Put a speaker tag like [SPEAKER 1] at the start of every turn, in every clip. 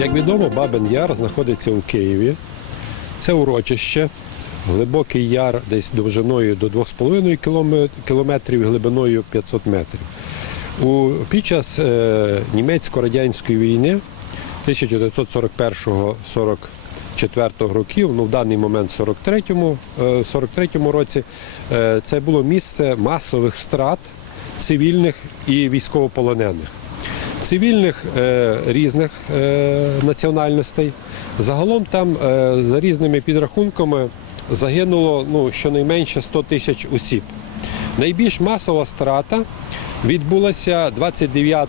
[SPEAKER 1] Як відомо, Бабин Яр знаходиться у Києві. Це урочище, глибокий яр десь довжиною до 2,5 кіломе- кілометрів, глибиною 500 метрів. У, під час е, німецько-радянської війни 1941-44 років, ну в даний момент 43-му, е, 43-му році, е, це було місце масових страт цивільних і військовополонених цивільних е, різних е, національностей. Загалом там е, за різними підрахунками загинуло ну, щонайменше 100 тисяч осіб. Найбільш масова страта відбулася 29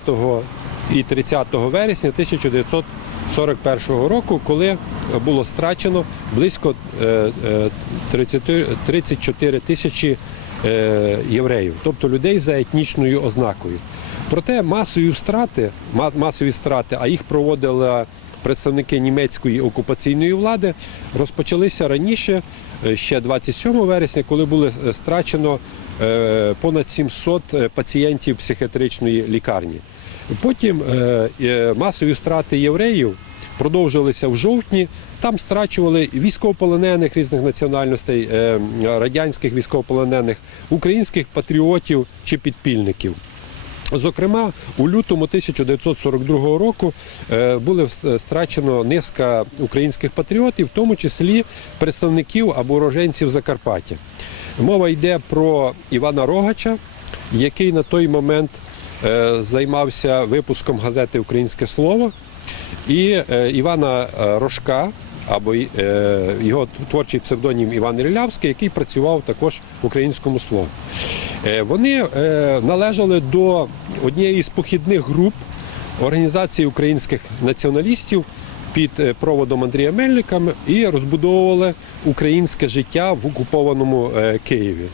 [SPEAKER 1] і 30 вересня 1941 року, коли було страчено близько е, е, 30 34 тисячі євреїв, тобто людей за етнічною ознакою. Проте масові страти, ма- масові страти, а їх проводили представники німецької окупаційної влади, розпочалися раніше, е, ще 27 вересня, коли було е, страчено е, понад 700 пацієнтів психіатричної лікарні. Потім е, е, масові страти євреїв продовжилися в жовтні. Там страчували військовополонених різних національностей, е, радянських військовополонених, українських патріотів чи підпільників. Зокрема, у лютому 1942 року е, були страчено низка українських патріотів, в тому числі представників або уроженців Закарпаття. Мова йде про Івана Рогача, який на той момент е, займався випуском газети Українське слово, і е, Івана е, Рожка, або е, його творчий псевдонім Іван Рілявський, який працював також в українському слові. Вони належали до однієї з похідних груп організації українських націоналістів під проводом Андрія Мельника і розбудовували українське життя в окупованому Києві.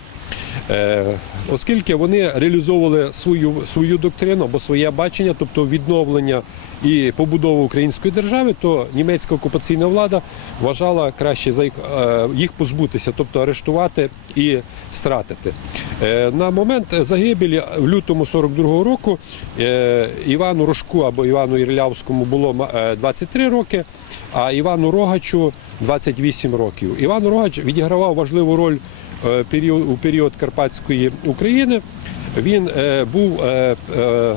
[SPEAKER 1] Е, Оскільки вони реалізовували свою, свою доктрину або своє бачення, тобто відновлення і побудову української держави, то німецька окупаційна влада вважала краще за їх, е, їх позбутися, тобто арештувати і стратити. Е, На момент загибелі в лютому 42-го року Івану Рожку або Івану Ірлявському було ма- е, 23 роки, а Івану Рогачу 28 років. Іван Рогач відігравав важливу роль період- у період Карпатської України. Він е, був е, е,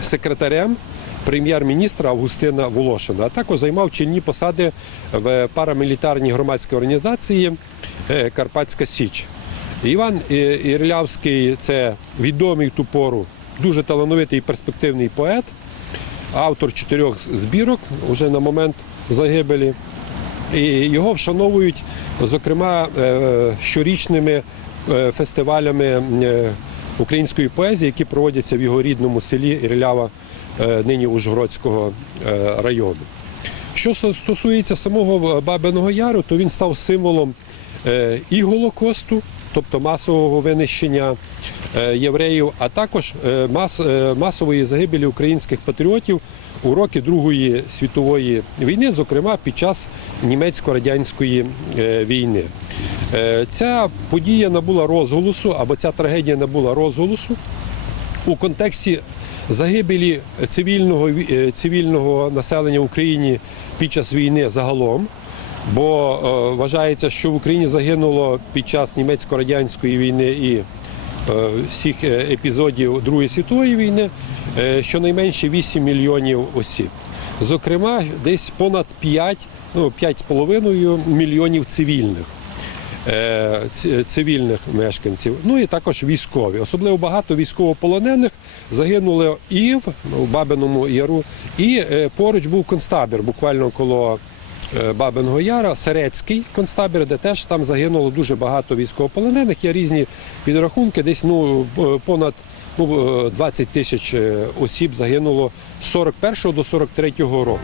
[SPEAKER 1] секретарем прем'єр-міністра Августина Волошина, а також займав чинні посади в парамілітарній громадській організації е, Карпатська Січ. Іван е, Ірлявський це відомий в ту пору, дуже талановитий і перспективний поет, автор чотирьох збірок вже на момент загибелі. І його вшановують, зокрема, е, щорічними е, фестивалями е, української поезії, які проводяться в його рідному селі Ірлява, нині Ужгородського району. Що стосується самого Бабиного Яру, то він став символом і Голокосту, тобто масового винищення е, євреїв, а також е, мас, е, масової загибелі українських патріотів у роки Другої світової війни, зокрема під час німецько-радянської війни. Ця подія набула розголосу, або ця трагедія набула розголосу у контексті загибелі цивільного, цивільного населення в Україні під час війни загалом. Бо е, вважається, що в Україні загинуло під час німецько-радянської війни і е, всіх е, епізодів Другої світової війни щонайменше 8 мільйонів осіб. Зокрема, десь понад 5, ну 5,5 мільйонів цивільних цивільних мешканців, ну і також військові. Особливо багато військовополонених загинули і в Бабиному Яру, і поруч був концтабір, буквально коло Бабиного Яра, Серецький концтабір, де теж там загинуло дуже багато військовополонених. Є різні підрахунки, десь ну е, понад ну, е, 20 тисяч е, осіб загинуло з 41 до 43 року.